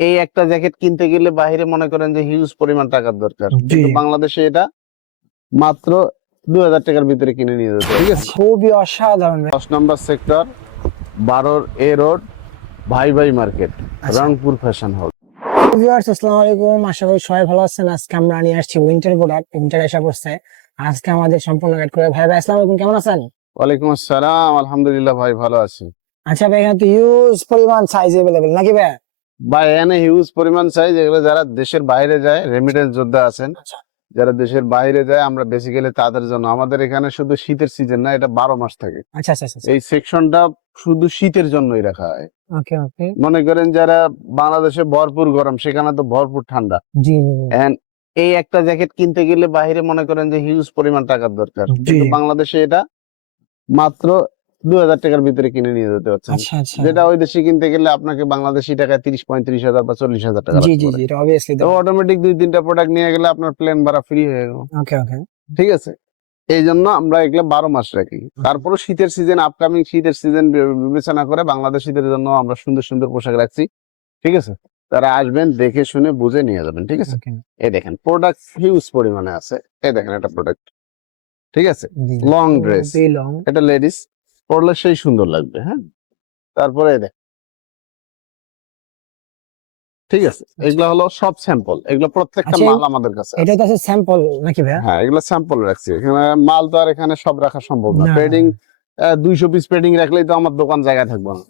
এই একটা জ্যাকেট কিনতে গেলে বাইরে মনে করেন যে হিউজ পরিমাণ টাকার দরকার জি। কিন্তু বাংলাদেশে এটা মাত্র দুই হাজার টাকার ভিতরে কিনে নিয়ে যেতে ঠিক আছে খুবই অসাধারণ ভাই। দশ নম্বর সেক্টর বারোর এ রোড ভাই ভাই মার্কেট আচ্ছা। রংপুর ফ্যাশন হাউস ভিউয়ার্স আসসালামু আলাইকুম আশা করি সবাই ভালো আছেন আজকে আমরা নিয়ে আসছি উইন্টার প্রোডাক্ট উইন্টার এসে পড়ছে আজকে আমাদের সম্পূর্ণ গাইড করে ভাই ভাই আসসালামু আলাইকুম কেমন আছেন ওয়ালাইকুম আসসালাম আলহামদুলিল্লাহ ভাই ভালো আছি আচ্ছা ভাই এখানে তো ইউজ পরিমাণ সাইজ अवेलेबल নাকি ভাই বা এনে হিউজ পরিমাণ চাই যেগুলো যারা দেশের বাইরে যায় রেমিটেন্স যোদ্ধা আছেন আচ্ছা। যারা দেশের বাইরে যায় আমরা বেসিক্যালি তাদের জন্য আমাদের এখানে শুধু শীতের সিজন না এটা বারো মাস থাকে। আচ্ছা আচ্ছা এই সেকশনটা শুধু শীতের জন্যই রাখা হয়। মনে করেন যারা বাংলাদেশে ভরপুর গরম সেখানে তো ভরপুর ঠান্ডা। এই একটা জ্যাকেট কিনতে গেলে বাইরে মনে করেন যে হিউজ পরিমাণ টাকার দরকার। কিন্তু বাংলাদেশে এটা মাত্র দুই হাজার টাকার ভিতরে কিনে নিয়ে যেতে পারছেন। আচ্ছা আচ্ছা। যেটা ওই দেশে কিনতে গেলে আপনাকে বাংলাদেশি টাকায় তিরিশ পঁয়ত্রিশ হাজার বা চল্লিশ হাজার টাকা অটোমেটিক দুই তিনটা প্রোডাক্ট নিয়ে গেলে আপনার প্লেন ভাড়া ফ্রি হয়ে গেল। ঠিক আছে? এই জন্য আমরা এগুলো বারো মাস রাখি। তারপরে শীতের সিজন আপকামিং শীতের সিজন বিবেচনা করে বাংলাদেশিদের জন্য আমরা সুন্দর সুন্দর পোশাক রাখছি। ঠিক আছে? তারা আসবেন দেখে শুনে বুঝে নিয়ে যাবেন। ঠিক আছে? এই দেখেন প্রোডাক্ট হিউজ পরিমাণে আছে। এই দেখেন একটা প্রোডাক্ট ঠিক আছে? লং ড্রেস এটা লেডিস পরলে সেই সুন্দর লাগবে হ্যাঁ? তারপরে দেখ। ঠিক আছে এগুলো হলো সব স্যাম্পল এগুলো প্রত্যেকটা আচ্ছা, মাল আমাদের কাছে এটা তো আছে। স্যাম্পল নাকি ভাই হ্যাঁ এগুলো স্যাম্পল রাখছি এখানে মাল তো আর এখানে সব রাখা সম্ভব না। পেডিং দুইশো পিস পেডিং রাখলেই তো আমার দোকান জায়গা থাকবে না।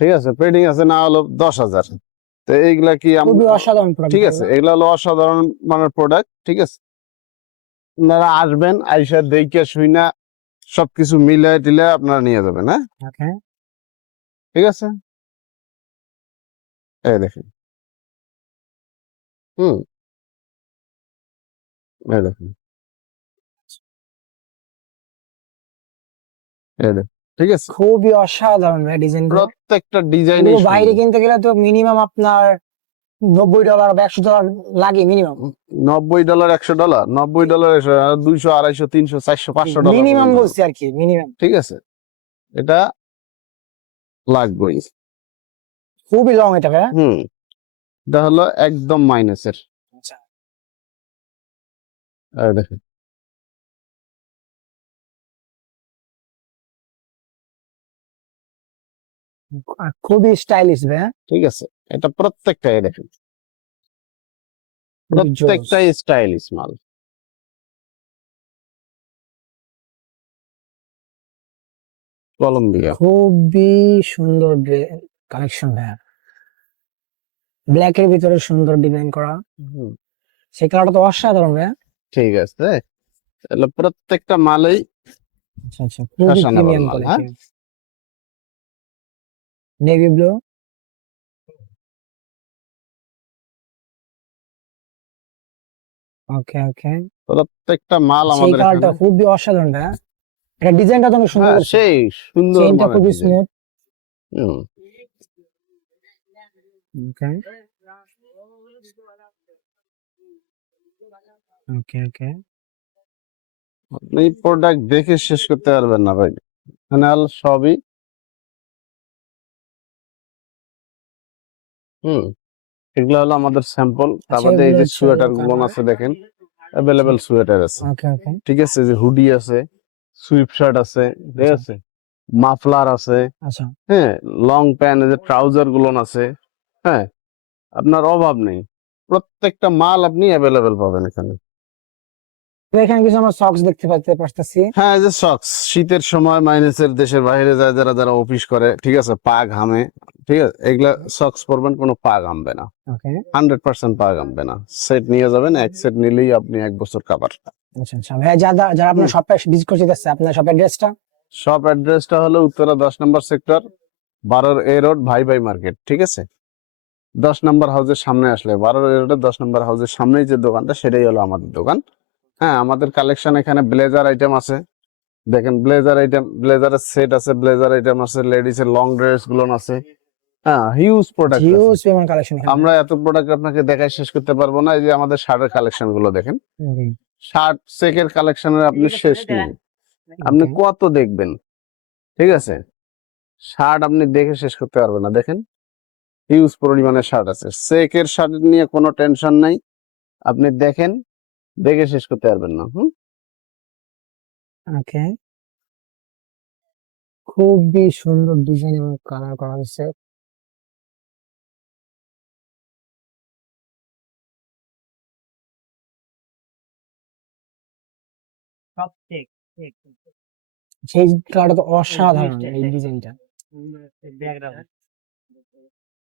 ঠিক আছে পেডিং আছে না হলো দশ হাজার। তো এইগুলা কি অসাধারণ ঠিক আছে এগুলা হলো অসাধারণ মানের প্রোডাক্ট ঠিক আছে। আপনারা আসবেন আইসা দেখে শুইনা সবকিছু মিলে টিলে আপনারা নিয়ে যাবেন হ্যাঁ? ঠিক আছে? এই দেখেন। হুম। এই দেখেন। এই দেখেন ঠিক আছে? খুবই অসাধারণ ভাই ডিজাইন প্রত্যেকটা ডিজাইন বাইরে কিনতে গেলে তো মিনিমাম আপনার নব্বই ডলার বা একশো ডলার লাগে মিনিমাম নব্বই ডলার একশো ডলার। নব্বই ডলার দুইশো আড়াইশো তিনশো চারশো পাঁচশো ডলার মিনিমাম বলছি আর কি মিনিমাম ঠিক আছে। এটা লাগবেই। খুবই লং এটা ভাই হুম। এটা হলো একদম মাইনাসের আচ্ছা। আর দেখেন। খুবই স্টাইলিশ ভাই ঠিক আছে এটা প্রত্যেকটা দেখেন। প্রত্যেকটাই স্টাইলিশ মাল। কলম্বিয়া। খুবই সুন্দর কালেকশন ভাই। ব্ল্যাক এর ভিতরে সুন্দর ডিজাইন করা। সেই কালারটা তো অসাধারণ ভাই। ঠিক আছে তাহলে প্রত্যেকটা মালেই আচ্ছা আচ্ছা নেভি ব্লু। ওকে ওকে। প্রত্যেকটা মাল আমাদের এখানে। খুবই অসাধারণ হ্যাঁ? এটা ডিজাইনটা তো অনেক সুন্দর হ্যাঁ, সেই সুন্দর মানের খুবই স্মুথ ওকে। ওকে ওকে। আপনি প্রোডাক্ট দেখে শেষ করতে পারবেন না ভাই। হলো সবই হুম এগুলো হলো আমাদের স্যাম্পল তারপরে এই যে সোয়েটারগুলো আছে দেখেন অ্যাভেলেবেল সোয়েটার আছে। ঠিক আছে যে হুডি আছে সুইপ শার্ট আছে ঠিক আছে মাফলার আছে আচ্ছা। হ্যাঁ লং প্যান্ট যে ট্রাউজারগুলো আছে হ্যাঁ আপনার অভাব নেই। প্রত্যেকটা মাল আপনি অ্যাভেলেবেল পাবেন এখানে। এখানে কিছু আমরা সক্স দেখতে পাইতে পারতেছি। হ্যাঁ এই যে সক্স শীতের সময় মাইনাসের দেশের বাইরে যায় যারা যারা অফিস করে ঠিক আছে পা ঘামে ঠিক আছে? এগুলা সক্স পরবেন কোনো পা ঘামবে না। হান্ড্রেড পার্সেন্ট পা ঘামবে না। সেট নিয়ে যাবেন এক সেট নিলেই আপনি এক বছর কাবার আচ্ছা আচ্ছা। ভাই যারা যারা আপনার শপে ভিজিট করতে যাচ্ছে আপনার শপ অ্যাড্রেসটা সব অ্যাড্রেসটা হলো উত্তরা দশ নম্বর সেক্টর বারোর এ রোড ভাই ভাই মার্কেট ঠিক আছে? দশ নম্বর হাউসের সামনে আসলে বারোর এ রোডের দশ নম্বর হাউসের সামনেই যে দোকানটা সেটাই হলো আমাদের দোকান। হ্যাঁ আমাদের কালেকশন এখানে ব্লেজার আইটেম আছে। দেখেন ব্লেজার আইটেম ব্লেজারের সেট আছে ব্লেজার আইটেম আছে লেডিস এর লং ড্রেসগুলো আছে। হ্যাঁ হিউজ প্রোডাক্ট হিউজ পরিমাণ কালেকশন আমরা এত প্রোডাক্ট আপনাকে দেখাই শেষ করতে পারব না যে আমাদের শার্টের কালেকশনগুলো দেখেন। শার্ট সেকের কালেকশনের আপনি শেষ নেই আপনি কত দেখবেন? ঠিক আছে? শার্ট আপনি দেখে শেষ করতে পারবেন না। দেখেন হিউজ পরিমাণে শার্ট আছে। সেকের শার্ট নিয়ে কোনো টেনশন নাই। আপনি দেখেন দেখে শেষ করতে পারবেন না। হুম? ওকে খুবই সুন্দর ডিজাইন এবং কালার করা হয়েছে। সব টেক টেক সেই কাটা তো অসাধারণ এই ডিজাইনটা ব্যাকগ্রাউন্ড